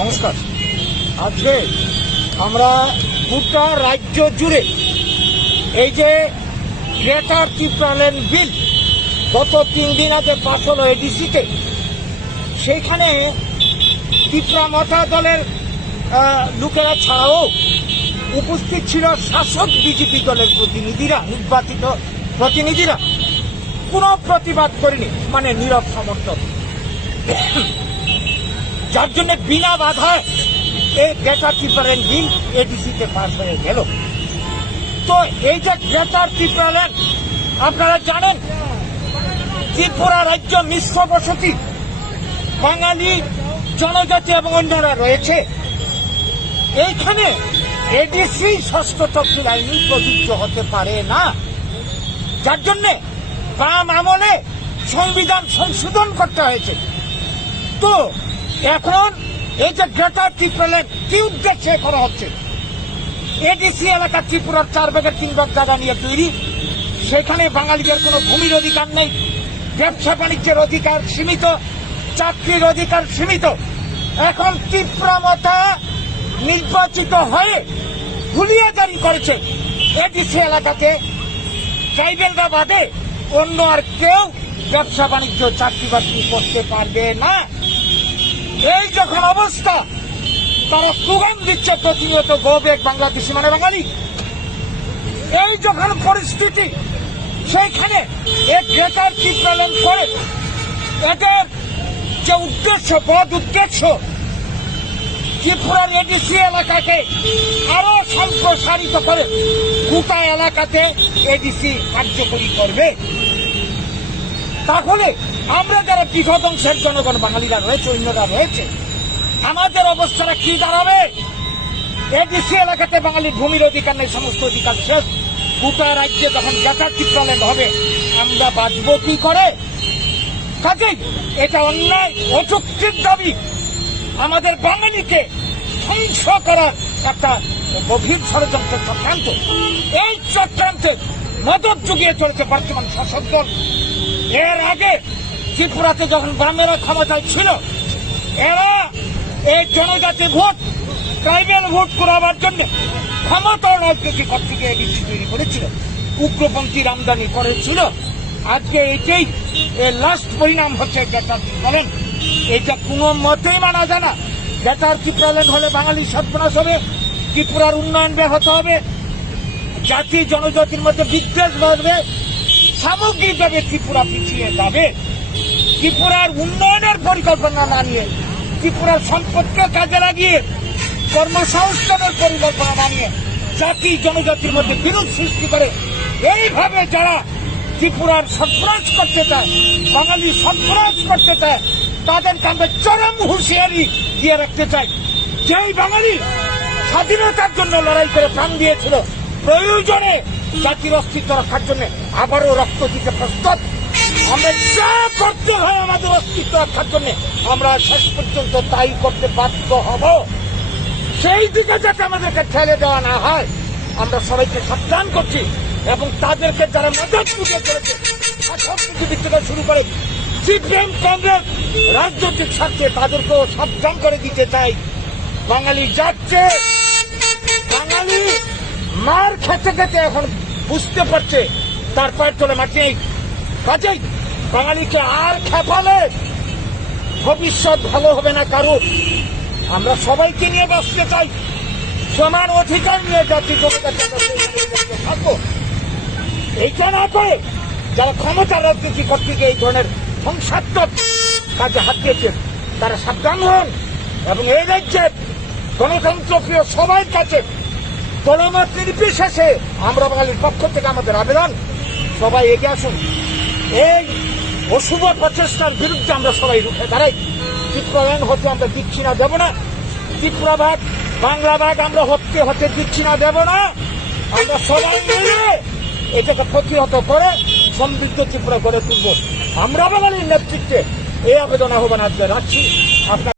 নমস্কার। আজকে আমরা গোটা রাজ্য জুড়ে এই যে গ্রেটার ত্রিপুরাল্যান্ড বিল গত 3 দিন আগে পাস হলো এডিসিতে, সেইখানে ত্রিপুরা মতা দলের লোকেরা ছাড়াও উপস্থিত ছিল শাসক বিজেপি দলের প্রতিনিধিরা, নির্বাচিত প্রতিনিধিরা। কোনো প্রতিবাদ করেনি, মানে নীরব সমর্থন, যার জন্য বিনা বাধায় এই গ্রেটার ত্রিপুরাল্যান্ড বিল এডিসিতে পাস হয়ে গেল। তো এই যে গ্রেটার ত্রিপুরাল্যান্ড, আপনারা জানেন ত্রিপুরা রাজ্য মিশ্র বসতি, বাঙালি, জনজাতি এবং অন্যরা রয়েছে। এইখানে এডিসি ষষ্ঠ তফসিল আইন প্রযোজ্য হতে পারে না, যার জন্য বাম আমলে সংবিধান সংশোধন করতে হয়েছে। তো এখন এই যে গ্রেটার ত্রিপুরাল্যান্ড কি উদ্দেশ্যে করা হচ্ছে? এডিসি এলাকা ত্রিপুরার 4 ভাগের 3 ভাগ জায়গা নিয়ে তৈরি, সেখানে বাঙালিদের কোনো ভূমির অধিকার নেই, ব্যবসা বাণিজ্যের অধিকার সীমিত, চাকরির অধিকার সীমিত। এখন ত্রিপুরা মতা নির্বাচিত হয়ে হুলিয়া জারি করেছে এডিসি এলাকাতে ট্রাইবেলরা বাদে অন্য আর কেউ ব্যবসা বাণিজ্য চাকরি বাকরি করতে পারবে না। এই যখন অবস্থা, তারা স্লোগান দিচ্ছে প্রতিনিয়ত গো ব্যাক বাংলাদেশি মানে বাঙালি। এই যখন পরিস্থিতি, সেইখানে এক গ্রেটার ত্রিপুরাল্যান্ড করে এদের যে উদ্দেশ্য, বদ উদ্দেশ্য, ত্রিপুরার এডিসি এলাকাকে আরো সম্প্রসারিত করে গোটা এলাকাতে এডিসি কার্যকরী করবে। তাহলে আমরা যারা বৃহৎ অংশের জনগণ বাঙালিরা রয়েছে, অন্যরা রয়েছে, আমাদের অবস্থাটা কি দাঁড়াবে? এডিসি এলাকাতে বাঙালির ভূমির অধিকার নেই, সমস্ত অধিকার শেষ। গোটা রাজ্যে যখন গ্রেটার ত্রিপুরাল্যান্ড হবে, আমরা বাঁচব কি করে? কাজেই এটা অন্যায়, অযৌক্তিক দাবি। আমাদের বাঙালিকে ধ্বংস করার একটা গভীর ষড়যন্ত্রের চক্রান্ত। এই চক্রান্তে মদত জুগিয়ে চলেছে বর্তমান শাসক দল। এর আগে ত্রিপুরাতে যখন বামেরা ক্ষমতায় ছিল, এরা এই জনজাতি ভোট, ট্রাইবেল ভোট করাবার জন্য ক্ষমতা রাজনীতি করতে গিয়ে এডিসি তৈরি করেছিল, উগ্রপন্থীর আমদানি করেছিল। আজকে এটাই লাস্ট পরিণাম হচ্ছে গ্রেটার ত্রিপুরাল্যান্ড। এটা কোনো মতেই মানা যায় না। গ্রেটার ত্রিপুরাল্যান্ড হলে বাঙালি সর্বনাশ হবে, ত্রিপুরার উন্নয়ন ব্যাহত হবে, জাতি জনজাতির মধ্যে বিদ্বেষ বাড়বে, সামগ্রিকভাবে ত্রিপুরা পিছিয়ে যাবে। ত্রিপুরার উন্নয়নের পরিকল্পনা না নিয়ে, ত্রিপুরার সম্পদকে কাজে লাগিয়ে কর্মসংস্থানের পরিকল্পনা না নিয়ে জাতি জনজাতির মধ্যে বিরোধ সৃষ্টি করে এইভাবে যারা ত্রিপুরার সর্বনাশ করতে চায়, বাঙালি সর্বনাশ করতে চায়, তাদেরকে আমরা চরম হুঁশিয়ারি দিয়ে রাখতে চাই। যেই বাঙালি স্বাধীনতার জন্য লড়াই করে প্রাণ দিয়েছিল, প্রয়োজনে জাতির অস্তিত্ব রক্ষার জন্য আবারও রক্ত দিতে প্রস্তুত। আমরা যা করতে হয় আমাদের অস্তিত্ব রক্ষার জন্য, আমরা শেষ পর্যন্ত তাই করতে বাধ্য হব। সেই দিকে যাতে আমাদেরকে ঠেলে দেওয়া না হয়, আমরা সবাইকে সাবধান করছি। এবং তাদেরকে যারা মদত জুগিয়ে চলেছে, শাসক বিজেপি থেকে শুরু করে সিপিএম, কংগ্রেস, রাজনৈতিক স্বার্থে তাদেরকেও সাবধান করে দিতে চাই। বাঙালি যাচ্ছে, বাঙালি মার খেতে খেতে এখন বুঝতে পারছে তার পায়ের তলে মাটি নেই। কাজেই বাঙালিকে আর খেপালে ভবিষ্যৎ ভালো হবে না কারোর। আমরা সবাইকে নিয়ে বাঁচতে চাই, সমান অধিকার নিয়ে জাতি জনজাতি থাকবো। এইটা না করে যারা ক্ষমতার রাজনীতি করতে গিয়ে এই ধরনের ধ্বংসাত্মক কাজে হাত দিয়েছেন, তারা সাবধান হন। এবং এই রাজ্যের গণতন্ত্রপ্রিয় সবাই কাছে দলমত নির্বিশেষে আমরা বাঙালির পক্ষ থেকে আমাদের আবেদন, সবাই এগিয়ে আসুন। এই অশুভ প্রচেষ্টার বিরুদ্ধে আমরা সবাই রুখে দাঁড়াই। ত্রিপুরাল্যান্ড হতে আমরা দিচ্ছি না, দেব না। ত্রিপুরা ভাগ, বাংলা ভাগ আমরা হতে দিচ্ছি না, দেব না। আমরা সবাই মিলে এটাকে প্রতিহত করে সমৃদ্ধ ত্রিপুরা গড়ে তুলব। আমরা বাঙালির নেতৃত্বে এই আবেদন আহ্বান আজকে রাখছি। আপনার